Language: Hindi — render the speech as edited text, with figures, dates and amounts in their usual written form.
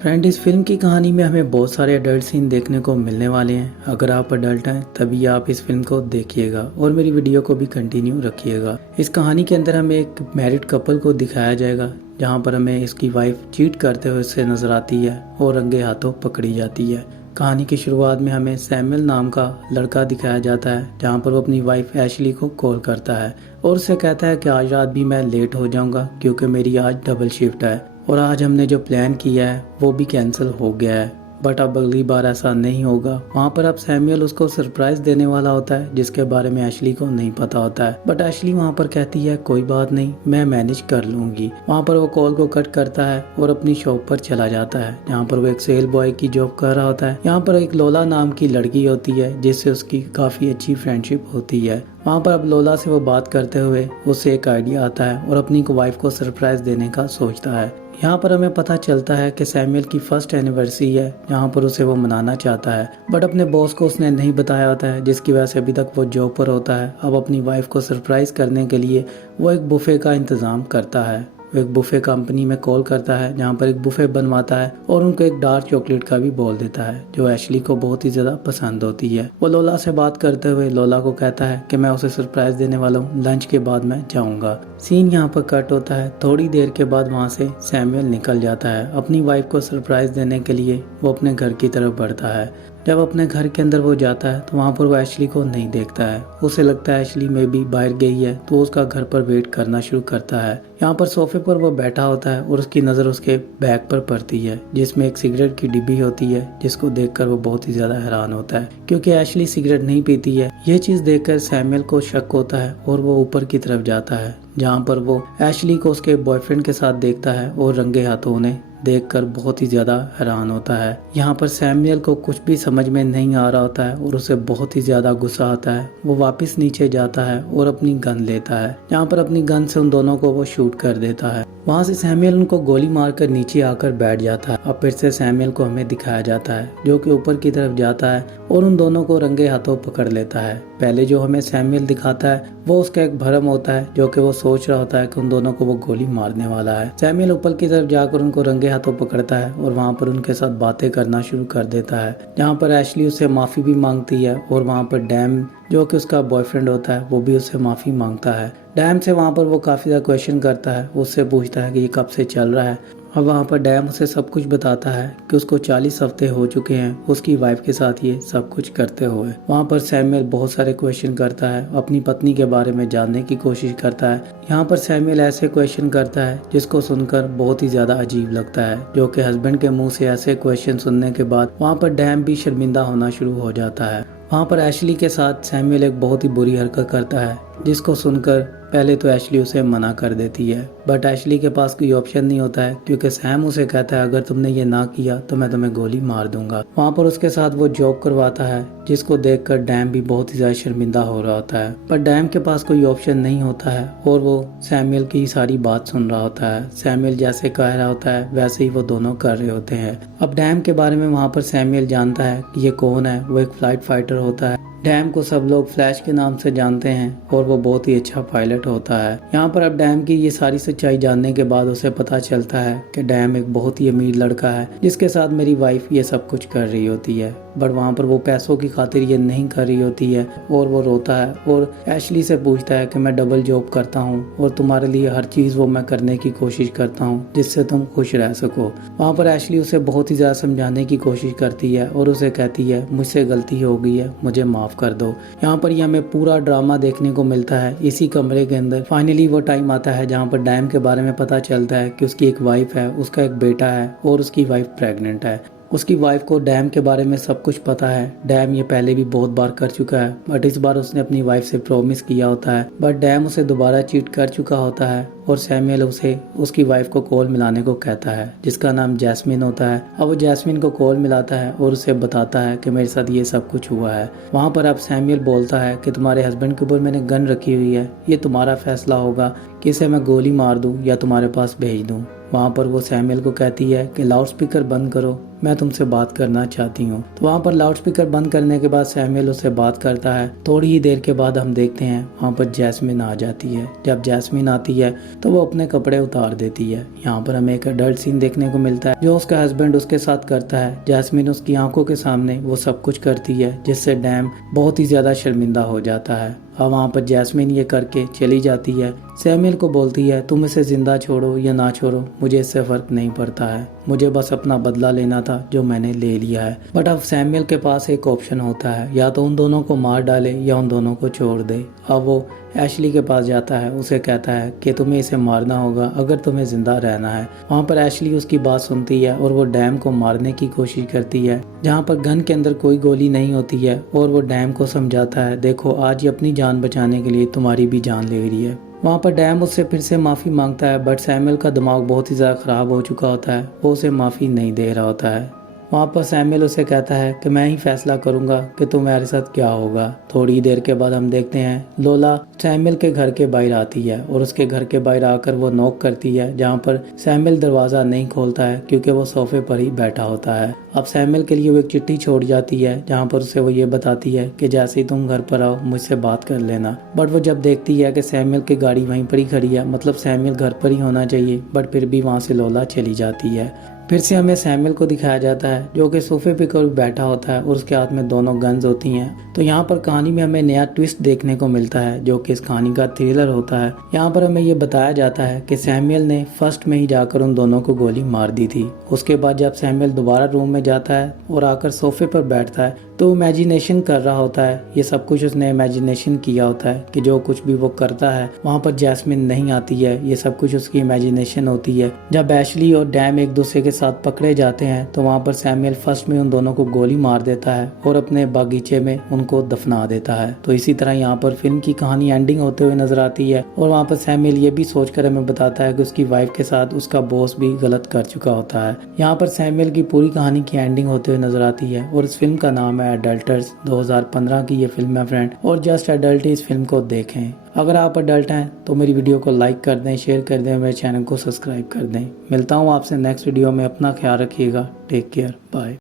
फ्रेंड, इस फिल्म की कहानी में हमें बहुत सारे अडल्ट सीन देखने को मिलने वाले हैं। अगर आप अडल्ट हैं तभी आप इस फिल्म को देखिएगा और मेरी वीडियो को भी कंटिन्यू रखिएगा। इस कहानी के अंदर हमें एक मैरिड कपल को दिखाया जाएगा जहां पर हमें इसकी वाइफ चीट करते हुए उससे नजर आती है और रंगे हाथों पकड़ी जाती है। कहानी की शुरुआत में हमें सैमुअल नाम का लड़का दिखाया जाता है जहां पर वो अपनी वाइफ एशली को कॉल करता है और उससे कहता है कि आज रात भी मैं लेट हो जाऊंगा क्योंकि मेरी आज डबल शिफ्ट है और आज हमने जो प्लान किया है वो भी कैंसिल हो गया है। बट अब अगली बार ऐसा नहीं होगा। वहाँ पर अब सैमुअल उसको सरप्राइज देने वाला होता है जिसके बारे में एशली को नहीं पता होता है। बट एशली वहाँ पर कहती है कोई बात नहीं, मैं मैनेज कर लूंगी। वहाँ पर वो कॉल को कट करता है और अपनी शॉप पर चला जाता है जहाँ पर वो एक सेल बॉय की जॉब कर रहा होता है। यहाँ पर एक लोला नाम की लड़की होती है जिससे उसकी काफी अच्छी फ्रेंडशिप होती है। वहाँ पर अब लोला से वो बात करते हुए उससे एक आइडिया आता है और अपनी वाइफ को सरप्राइज देने का सोचता है। यहाँ पर हमें पता चलता है कि सैमुअल की फर्स्ट एनिवर्सरी है जहाँ पर उसे वो मनाना चाहता है बट अपने बॉस को उसने नहीं बताया होता है जिसकी वजह से अभी तक वो जॉब पर होता है। अब अपनी वाइफ को सरप्राइज करने के लिए वो एक बुफे का इंतजाम करता है। वो एक बुफे कंपनी में कॉल करता है जहाँ पर एक बुफे बनवाता है और उनको एक डार्क चॉकलेट का भी बोल देता है जो एशली को बहुत ही ज्यादा पसंद होती है। वो लोला से बात करते हुए लोला को कहता है कि मैं उसे सरप्राइज देने वाला हूँ, लंच के बाद मैं जाऊंगा। सीन यहाँ पर कट होता है। थोड़ी देर के बाद वहाँ से सैमुअल निकल जाता है। अपनी वाइफ को सरप्राइज देने के लिए वो अपने घर की तरफ बढ़ता है। जब अपने घर के अंदर वो जाता है तो वहाँ पर वो एशली को नहीं देखता है। उसे लगता है एशली में भी बाहर गई है तो उसका घर पर वेट करना शुरू करता है। यहाँ पर सोफे पर वो बैठा होता है और उसकी नज़र उसके बैग पर पड़ती है जिसमें एक सिगरेट की डिब्बी होती है जिसको देखकर वो बहुत ही ज्यादा हैरान होता है क्योंकि एशली सिगरेट नहीं पीती है। ये चीज देखकर सैमुअल को शक होता है और वो ऊपर की तरफ जाता है जहाँ पर वो एशली को उसके बॉयफ्रेंड के साथ देखता है और रंगे हाथों उन्हें देखकर बहुत ही ज्यादा हैरान होता है। यहाँ पर सैमुअल को कुछ भी समझ में नहीं आ रहा होता है और उसे बहुत ही ज्यादा गुस्सा आता है। वो वापस नीचे जाता है और अपनी गन लेता है। यहाँ पर अपनी गन से उन दोनों को वो शूट कर देता है। वहाँ से सैमुअल उनको गोली मारकर नीचे आकर बैठ जाता है। अब फिर से सैमुअल को हमें दिखाया जाता है जो कि ऊपर की तरफ जाता है और उन दोनों को रंगे हाथों पकड़ लेता है। पहले जो हमें सैमुअल दिखाता है वो उसका एक भरम होता है जो कि वो सोच रहा होता है कि उन दोनों को वो गोली मारने वाला है। सैमुअल ऊपर की तरफ जाकर उनको रंगे हाथों पकड़ता है और वहाँ पर उनके साथ बातें करना शुरू कर देता है जहाँ पर एशली उससे माफी भी मांगती है और वहाँ पर डैम जो कि उसका बॉयफ्रेंड होता है वो भी उससे माफी मांगता है। डैम से वहाँ पर वो काफी ज्यादा क्वेश्चन करता है, उससे पूछता है कि ये कब से चल रहा है। अब वहाँ पर डैम उसे सब कुछ बताता है कि उसको 40 हफ्ते हो चुके हैं उसकी वाइफ के साथ ये सब कुछ करते हुए। वहाँ पर सैमुअल बहुत सारे क्वेश्चन करता है, अपनी पत्नी के बारे में जानने की कोशिश करता है। यहाँ पर सैमुअल ऐसे क्वेश्चन करता है जिसको सुनकर बहुत ही ज्यादा अजीब लगता है जो कि हस्बैंड के मुंह से ऐसे क्वेश्चन सुनने के बाद वहाँ पर डैम भी शर्मिंदा होना शुरू हो जाता है। वहाँ पर एशली के साथ सैमुअल एक बहुत ही बुरी हरकत करता है जिसको सुनकर पहले तो एशली उसे मना कर देती है बट एशली के पास कोई ऑप्शन नहीं होता है क्योंकि सैम उसे कहता है अगर तुमने ये ना किया तो मैं तुम्हें गोली मार दूंगा। वहाँ पर उसके साथ वो जॉब करवाता है जिसको देखकर डैम भी बहुत ही ज्यादा शर्मिंदा हो रहा होता है पर डैम के पास कोई ऑप्शन नहीं होता है और वो सैमुअल की सारी बात सुन रहा होता है। सैमुअल जैसे कह रहा होता है वैसे ही वो दोनों कर रहे होते हैं। अब डैम के बारे में वहाँ पर सैमुअल जानता है कि ये कौन है। वो एक फ्लाइट फाइटर होता है। डैम को सब लोग फ्लैश के नाम से जानते हैं और वो बहुत ही अच्छा पायलट होता है। यहाँ पर अब डैम की ये सारी सच्चाई जानने के बाद उसे पता चलता है कि डैम एक बहुत ही अमीर लड़का है जिसके साथ मेरी वाइफ ये सब कुछ कर रही होती है बट वहाँ पर वो पैसों की खातिर ये नहीं कर रही होती है और वो रोता है और एशली से पूछता है कि मैं डबल जॉब करता हूँ और तुम्हारे लिए हर चीज़ वो मैं करने की कोशिश करता हूँ जिससे तुम खुश रह सको। वहाँ पर एशली उसे बहुत ही ज़्यादा समझाने की कोशिश करती है और उसे कहती है मुझसे गलती हो गई है, मुझे माफ़ कर दो। यहाँ पर ये हमें पूरा ड्रामा देखने को मिलता है इसी कमरे के अंदर। फाइनली वो टाइम आता है जहाँ पर डैम के बारे में पता चलता है कि उसकी एक वाइफ है, उसका एक बेटा है और उसकी वाइफ प्रेग्नेंट है। उसकी वाइफ को डैम के बारे में सब कुछ पता है। डैम ये पहले भी बहुत बार कर चुका है बट इस बार उसने अपनी वाइफ से प्रॉमिस किया होता है बट डैम उसे दोबारा चीट कर चुका होता है और सैमुअल उसे उसकी वाइफ को कॉल मिलाने को कहता है जिसका नाम जैस्मिन होता है। अब वो जैस्मिन को कॉल मिलाता है और उसे बताता है कि मेरे साथ ये सब कुछ हुआ है। वहाँ पर अब सैमुअल बोलता है कि तुम्हारे हस्बैंड के ऊपर मैंने गन रखी हुई है, ये तुम्हारा फैसला होगा कि इसे मैं गोली मार दूं या तुम्हारे पास भेज दूं। वहाँ पर वो सैमुअल को कहती है कि लाउड स्पीकर बंद करो, मैं तुमसे बात करना चाहती हूँ। तो वहाँ पर लाउडस्पीकर बंद करने के बाद सैमुअल उससे बात करता है। थोड़ी ही देर के बाद हम देखते हैं वहाँ पर जैस्मिन आ जाती है। जब जैस्मिन आती है तो वो अपने कपड़े उतार देती है। यहाँ पर हमें एक अडल्ट सीन देखने को मिलता है जो उसका हस्बैंड उसके साथ करता है। जैस्मिन उसकी आंखों के सामने वो सब कुछ करती है जिससे डैम बहुत ही ज्यादा शर्मिंदा हो जाता है। अब वहाँ पर जैस्मिन ये करके चली जाती है। सैमुअल को बोलती है तुम इसे जिंदा छोड़ो या ना छोड़ो मुझे इससे फर्क नहीं पड़ता है, मुझे बस अपना बदला लेना था जो मैंने ले लिया है। बट अब सैमुअल के पास एक ऑप्शन होता है, या तो उन दोनों को मार डाले या उन दोनों को छोड़ दे। अब वो एशली के पास जाता है, उसे कहता है कि तुम्हें इसे मारना होगा अगर तुम्हें जिंदा रहना है। वहाँ पर एशली उसकी बात सुनती है और वो डैम को मारने की कोशिश करती है जहाँ पर गन के अंदर कोई गोली नहीं होती है। और वो डैम को समझाता है देखो आज ये अपनी जान बचाने के लिए तुम्हारी भी जान ले रही है। वहाँ पर डैम उससे फिर से माफ़ी मांगता है बट सैमुअल का दिमाग बहुत ही ज़्यादा ख़राब हो चुका होता है, वो उसे माफ़ी नहीं दे रहा होता है। वहाँ पर सैमुअल उसे कहता है कि मैं ही फैसला करूंगा कि तुम्हारे साथ क्या होगा। थोड़ी देर के बाद हम देखते हैं लोला सैमुअल के घर के बाहर आती है और उसके घर के बाहर आकर वो नॉक करती है जहाँ पर सैमुअल दरवाज़ा नहीं खोलता है क्योंकि वो सोफे पर ही बैठा होता है। अब सैमुअल के लिए वो एक चिट्ठी छोड़ जाती है जहाँ पर उसे वो ये बताती है कि जैसे ही तुम घर पर आओ मुझसे बात कर लेना। बट वो जब देखती है कि सैमुअल की गाड़ी वहीं पर ही खड़ी है, मतलब सैमुअल घर पर ही होना चाहिए, बट फिर भी वहाँ से लोला चली जाती है। फिर से हमें सैमुअल को दिखाया जाता है जो कि सोफे पे कर बैठा होता है और उसके हाथ में दोनों गन्स होती हैं। तो यहाँ पर कहानी में हमें नया ट्विस्ट देखने को मिलता है जो कि इस कहानी का थ्रिलर होता है। यहाँ पर हमें ये बताया जाता है कि सैमुअल ने फर्स्ट में ही जाकर उन दोनों को गोली मार दी थी। उसके बाद जब सैमुअल दोबारा रूम में जाता है और आकर सोफे पर बैठता है तो इमेजिनेशन कर रहा होता है। ये सब कुछ उसने इमेजिनेशन किया होता है कि जो कुछ भी वो करता है वहाँ पर जैस्मिन नहीं आती है, ये सब कुछ उसकी इमेजिनेशन होती है। जब एशली और डैम एक दूसरे के साथ पकड़े जाते हैं तो वहाँ पर सैमुअल फर्स्ट में उन दोनों को गोली मार देता है और अपने बागीचे में उनको दफना देता है। तो इसी तरह यहाँ पर फिल्म की कहानी एंडिंग होते हुए नजर आती है और वहाँ पर सैमुअल ये भी सोचकर हमें बताता है कि उसकी वाइफ के साथ उसका बॉस भी गलत कर चुका होता है। यहाँ पर सैमुअल की पूरी कहानी की एंडिंग होते हुए नजर आती है और इस फिल्म का नाम है एडल्टर्स। 2015 की ये फिल्म है फ्रेंड, और जस्ट एडल्ट इस फिल्म को देखें। अगर आप अडल्ट हैं तो मेरी वीडियो को लाइक कर दें, शेयर कर दें, मेरे चैनल को सब्सक्राइब कर दें। मिलता हूँ आपसे नेक्स्ट वीडियो में, अपना ख्याल रखिएगा। Take care, bye.